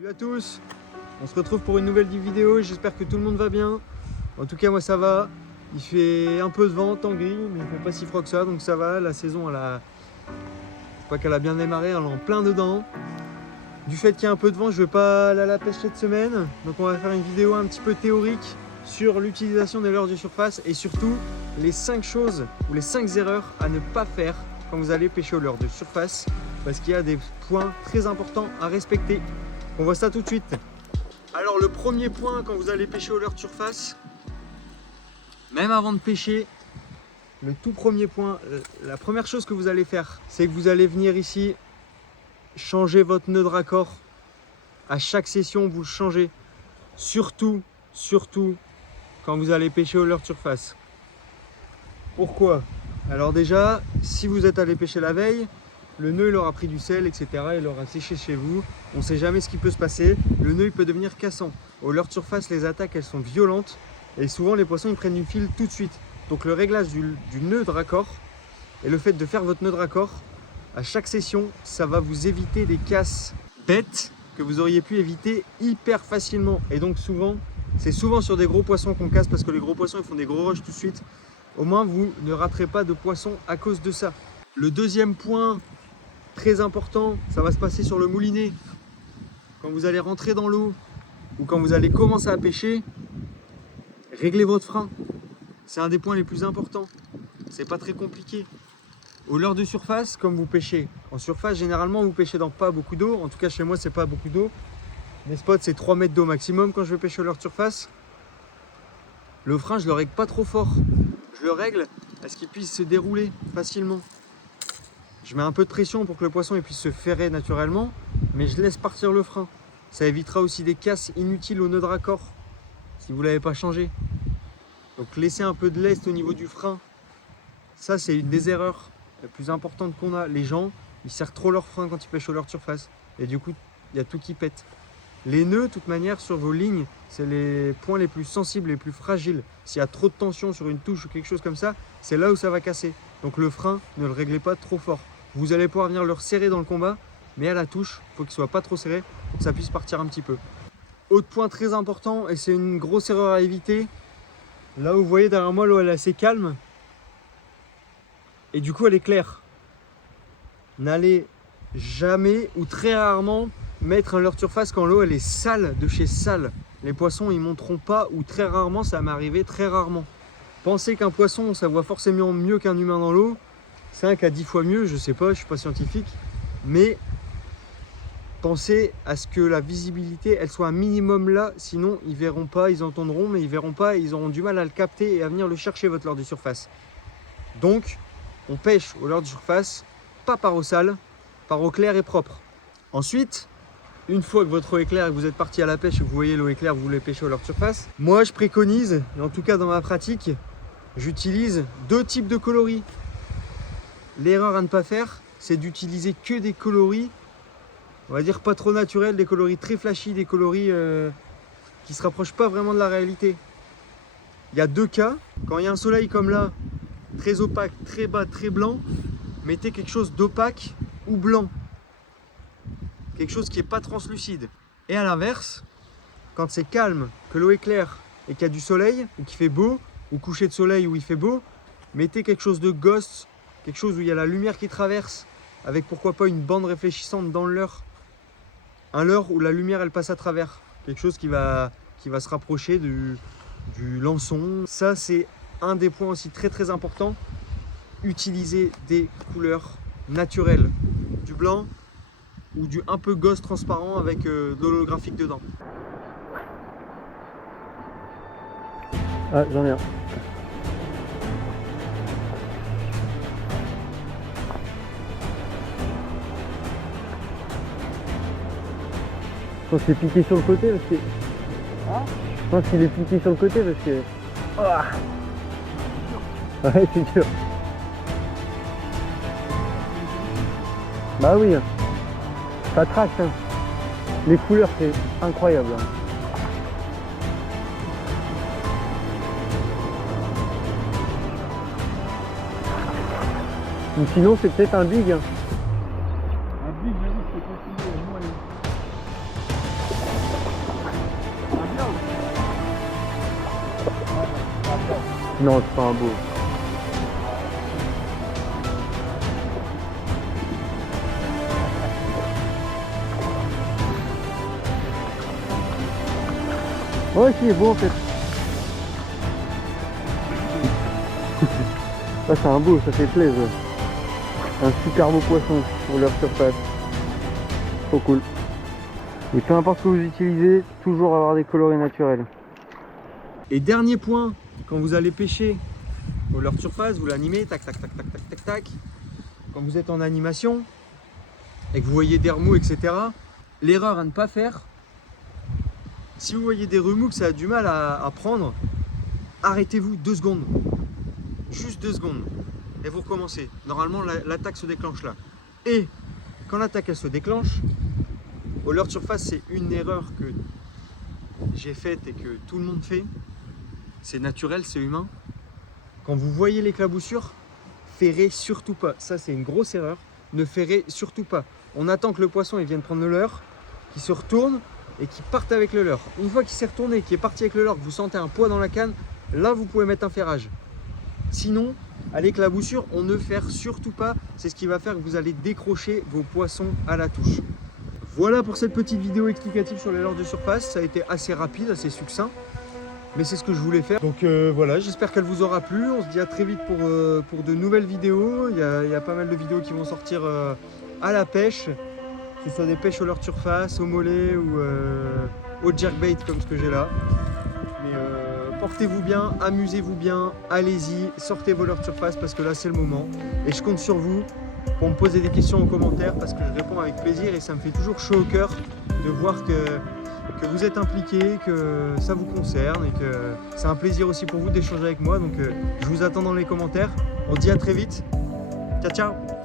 Salut à tous, on se retrouve pour une nouvelle vidéo, j'espère que tout le monde va bien. En tout cas moi ça va, il fait un peu de vent, temps gris, mais il fait pas si froid que ça, donc ça va, la saison elle a... C'est pas qu'elle a bien démarré, elle est en plein dedans. Du fait qu'il y a un peu de vent, je vais pas aller à la pêche cette semaine, donc on va faire une vidéo un petit peu théorique sur l'utilisation des leurres de surface et surtout les 5 choses ou les 5 erreurs à ne pas faire quand vous allez pêcher aux leurres de surface, parce qu'il y a des points très importants à respecter. On voit ça tout de suite. Alors le premier point quand vous allez pêcher aux leurres de surface, même avant de pêcher, le tout premier point, la première chose que vous allez faire, c'est que vous allez venir ici changer votre nœud de raccord. À chaque session, vous le changez. Surtout quand vous allez pêcher aux leurres de surface. Pourquoi? Alors déjà, si vous êtes allé pêcher la veille, le nœud il aura pris du sel, etc. Il aura séché chez vous. On ne sait jamais ce qui peut se passer. Le nœud il peut devenir cassant. Aux leurres de surface, les attaques elles sont violentes. Et souvent les poissons ils prennent du fil tout de suite. Donc le réglage du nœud de raccord et le fait de faire votre nœud de raccord à chaque session, ça va vous éviter des casses bêtes que vous auriez pu éviter hyper facilement. Et donc souvent, c'est souvent sur des gros poissons qu'on casse parce que les gros poissons ils font des gros rushs tout de suite. Au moins vous ne raterez pas de poissons à cause de ça. Le deuxième point très important, ça va se passer sur le moulinet. Quand vous allez rentrer dans l'eau ou quand vous allez commencer à pêcher, réglez votre frein. C'est un des points les plus importants. C'est pas très compliqué. Aux leurres de surface, comme vous pêchez en surface, généralement vous pêchez dans pas beaucoup d'eau. En tout cas chez moi c'est pas beaucoup d'eau. Mes spots c'est 3 mètres d'eau maximum quand je vais pêcher aux leurres de surface. Le frein je le règle pas trop fort. Je le règle à ce qu'il puisse se dérouler facilement. Je mets un peu de pression pour que le poisson il puisse se ferrer naturellement, mais je laisse partir le frein. Ça évitera aussi des casses inutiles au nœud de raccord si vous ne l'avez pas changé. Donc laissez un peu de lest au niveau du frein. Ça c'est une des erreurs les plus importantes qu'on a. Les gens ils serrent trop leur frein quand ils pêchent aux leurres de surface et du coup il y a tout qui pète. Les nœuds, de toute manière, sur vos lignes, c'est les points les plus sensibles, les plus fragiles. S'il y a trop de tension sur une touche ou quelque chose comme ça, c'est là où ça va casser. Donc le frein, ne le réglez pas trop fort. Vous allez pouvoir venir le resserrer dans le combat, mais à la touche, il faut qu'il ne soit pas trop serré pour que ça puisse partir un petit peu. Autre point très important, et c'est une grosse erreur à éviter, là où vous voyez derrière moi, l'eau elle est assez calme, et du coup elle est claire. N'allez jamais ou très rarement mettre un leurre de surface quand l'eau elle est sale de chez sale. Les poissons ils monteront pas, ou très rarement, ça m'est arrivé très rarement. Pensez qu'un poisson ça voit forcément mieux qu'un humain dans l'eau, 5 à 10 fois mieux, je sais pas, je suis pas scientifique, mais pensez à ce que la visibilité elle soit un minimum là, sinon ils verront pas, ils entendront mais ils verront pas et ils auront du mal à le capter et à venir le chercher votre leurre de surface. Donc on pêche au leurre de surface, pas par eau sale, par eau claire et propre. Ensuite, une fois que votre eau est claire et que vous êtes parti à la pêche et que vous voyez l'eau est claire, vous voulez pêcher au leurre de surface, moi je préconise, et en tout cas dans ma pratique, j'utilise 2 types de coloris. L'erreur à ne pas faire, c'est d'utiliser que des coloris, on va dire pas trop naturels, des coloris très flashy, des coloris qui ne se rapprochent pas vraiment de la réalité. Il y a 2 cas, quand il y a un soleil comme là, très opaque, très bas, très blanc, mettez quelque chose d'opaque ou blanc. Quelque chose qui n'est pas translucide. Et à l'inverse, quand c'est calme, que l'eau est claire et qu'il y a du soleil, ou qu'il fait beau, ou coucher de soleil où il fait beau, mettez quelque chose de ghost, quelque chose où il y a la lumière qui traverse, avec pourquoi pas une bande réfléchissante dans le leurre. Un leurre où la lumière elle passe à travers. Quelque chose qui va se rapprocher du lançon. Ça c'est un des points aussi très importants. Utilisez des couleurs naturelles. Du blanc, ou du un peu ghost transparent avec de l'holographique dedans. Ah, j'en ai un. Je pense qu'il est piqué sur le côté parce que... Ah, je pense qu'il est piqué sur le côté parce que... Ah. Ouais, c'est dur. Bah oui. Ça trace, hein. Les couleurs c'est incroyable. Hein. Ou sinon c'est peut-être un big. Hein. Un big, j'avoue, c'est pas Non, c'est pas un beau. Ouais, si, il est beau en fait. Ça, c'est un beau, ça fait plaisir. Un super beau poisson pour leur surface. Trop cool. Et peu importe ce que vous utilisez, toujours avoir des coloris naturels. Et dernier point, quand vous allez pêcher au leurre de surface, vous l'animez, tac, tac, tac, tac, tac, tac, tac. Quand vous êtes en animation et que vous voyez des remous, etc., l'erreur à ne pas faire, si vous voyez des remous que ça a du mal à prendre, arrêtez-vous 2 secondes. Juste 2 secondes. Et vous recommencez. Normalement, l'attaque se déclenche là. Et quand l'attaque elle se déclenche, au leurre de surface, c'est une erreur que j'ai faite et que tout le monde fait. C'est naturel, c'est humain. Quand vous voyez l'éclaboussure, ferrez surtout pas. Ça, c'est une grosse erreur. Ne ferrez surtout pas. On attend que le poisson il vienne prendre le leurre, qu'il se retourne et qu'il parte avec le leurre. Une fois qu'il s'est retourné, qu'il est parti avec le leurre, que vous sentez un poids dans la canne, là, vous pouvez mettre un ferrage. Sinon, à l'éclaboussure, on ne ferre surtout pas. C'est ce qui va faire que vous allez décrocher vos poissons à la touche. Voilà pour cette petite vidéo explicative sur les leurres de surface. Ça a été assez rapide, assez succinct. Mais c'est ce que je voulais faire. Donc voilà, j'espère qu'elle vous aura plu. On se dit à très vite pour de nouvelles vidéos. Il y a pas mal de vidéos qui vont sortir à la pêche. Que ce soit des pêches au leurre de surface, au mollet ou au jerkbait comme ce que j'ai là. Mais portez-vous bien, amusez-vous bien, allez-y, sortez vos leurres de surface parce que là c'est le moment. Et je compte sur vous pour me poser des questions en commentaire parce que je réponds avec plaisir et ça me fait toujours chaud au cœur de voir que vous êtes impliqués, que ça vous concerne et que c'est un plaisir aussi pour vous d'échanger avec moi. Donc je vous attends dans les commentaires. On se dit à très vite. Ciao, ciao!